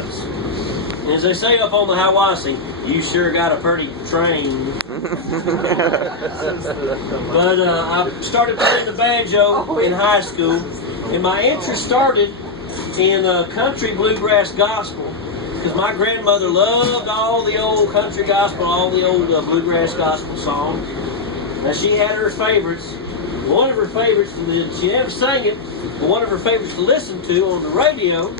purpose. And as they say up on the Hiwassee, you sure got a pretty train. But I started playing the banjo in high school, and my interest started in country bluegrass gospel, because my grandmother loved all the old country gospel, all the old bluegrass gospel songs. Now she had her favorites. One of her favorites, she never sang it, but one of her favorites to listen to on the radio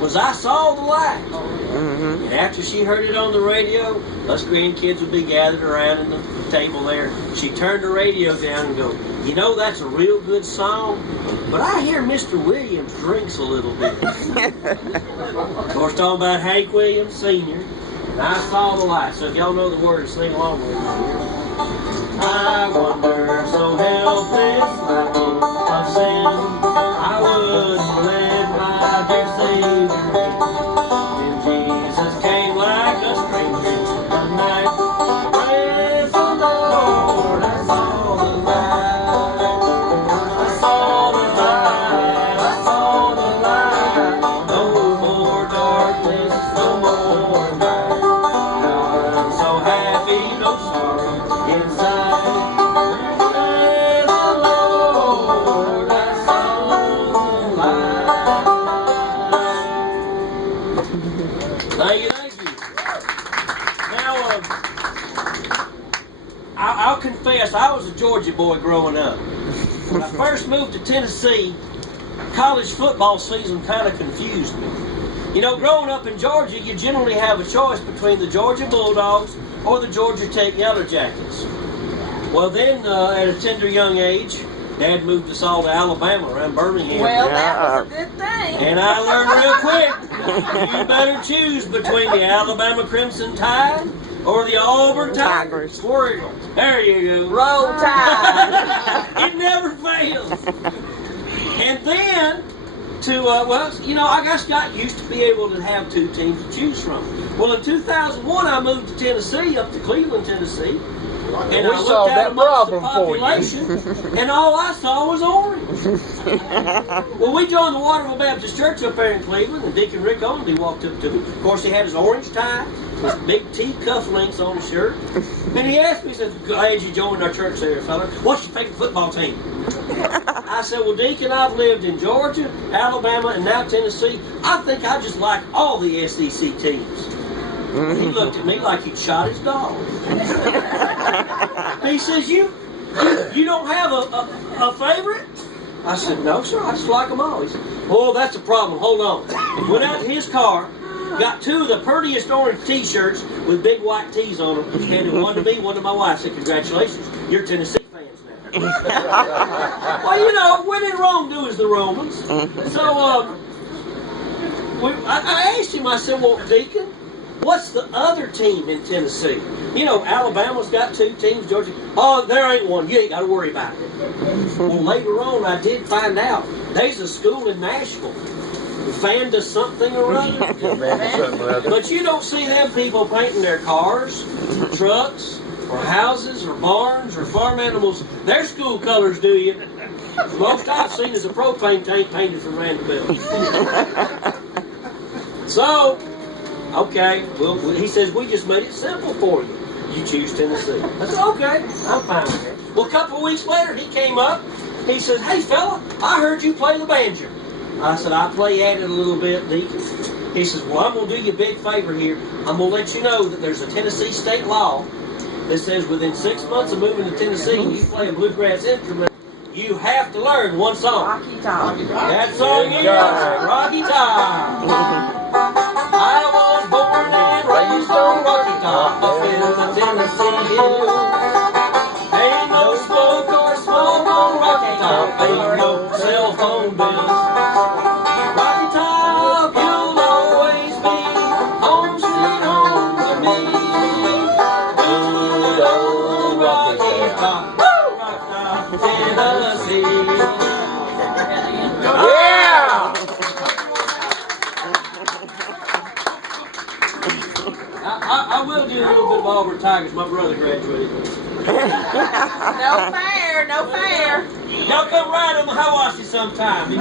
was I Saw the Light. And after she heard it on the radio, us grandkids would be gathered around in the table there. She'd turn the radio down and go, you know, that's a real good song, but I hear Mr. Williams drinks a little bit. Of course, talking about Hank Williams Sr. and I Saw the Light. So if y'all know the words, sing along with me here. I wonder so helpless, like of sin, I was led by dear Savior. Then Jesus came like a stranger in the night. Praise the Lord, I saw the light. I saw the light, I saw the light. No more darkness, no more night. Now I'm so happy, no sorrow inside. Thank you. Now, I'll confess, I was a Georgia boy growing up. When I first moved to Tennessee, college football season kind of confused me. You know, growing up in Georgia, you generally have a choice between the Georgia Bulldogs or the Georgia Tech Yellow Jackets. Well, then, at a tender young age, Dad moved us all to Alabama, around Birmingham. Well, that was a good thing. And I learned real quick, you better choose between the Alabama Crimson Tide or the Auburn Tigers. War Eagles. There you go. Roll Tide. It never fails. And then, well, you know, I just got used to be able to have two teams to choose from. Well, in 2001, I moved to Tennessee, up to Cleveland, Tennessee. And I looked out amongst the population, and all I saw was orange. Well, we joined the Waterville Baptist Church up there in Cleveland, and Deacon Rick Only walked up to me. Of course, he had his orange tie, his big T cufflinks on his shirt. And he asked me, he said, glad you joined our church there, fella. What's your favorite football team? I said, well, Deacon, I've lived in Georgia, Alabama, and now Tennessee. I think I just like all the SEC teams. He looked at me like he'd shot his dog. He says, you don't have a favorite? I said, no, sir, I just like them all. He said, oh, that's a problem. Hold on. He went out to his car, got two of the prettiest orange T-shirts with big white T's on them. He handed one to me, one to my wife. I said, congratulations, you're Tennessee fans now. Well, you know, when in Rome, do as the Romans. So I asked him, I said, well, Deacon, what's the other team in Tennessee? You know, Alabama's got two teams, Georgia. Oh, there ain't one. You ain't got to worry about it. Well, later on, I did find out there's a school in Nashville. Fanned us something or other. But you don't see them people painting their cars, or trucks, or houses, or barns, or farm animals. Their school colors, do you? The most I've seen is a propane tank painted from Vanderbilt. So, okay, well, he says, we just made it simple for you. You choose Tennessee. I said, okay, I'm fine with that. Well, a couple of weeks later, he came up. He said, hey, fella, I heard you play the banjo. I said, I play at it a little bit, Deacon. He says, well, I'm going to do you a big favor here. I'm going to let you know that there's a Tennessee state law that says within 6 months of moving to Tennessee, and you play a bluegrass instrument, you have to learn one song. Rocky Top. That song is Rocky Top. I was born and raised on Rocky Top, up in the Tennessee hills. Ain't no smoke or smoke on Rocky Top, ain't no cell phone bills. Rocky Top, you'll always be home sweet home to me. Good old Rocky Top, Rocky Top, Tennessee. Yeah! I will do a little bit of Auburn Tigers. My brother graduated. No fair, no fair. Y'all come ride on the Hiwassee sometime.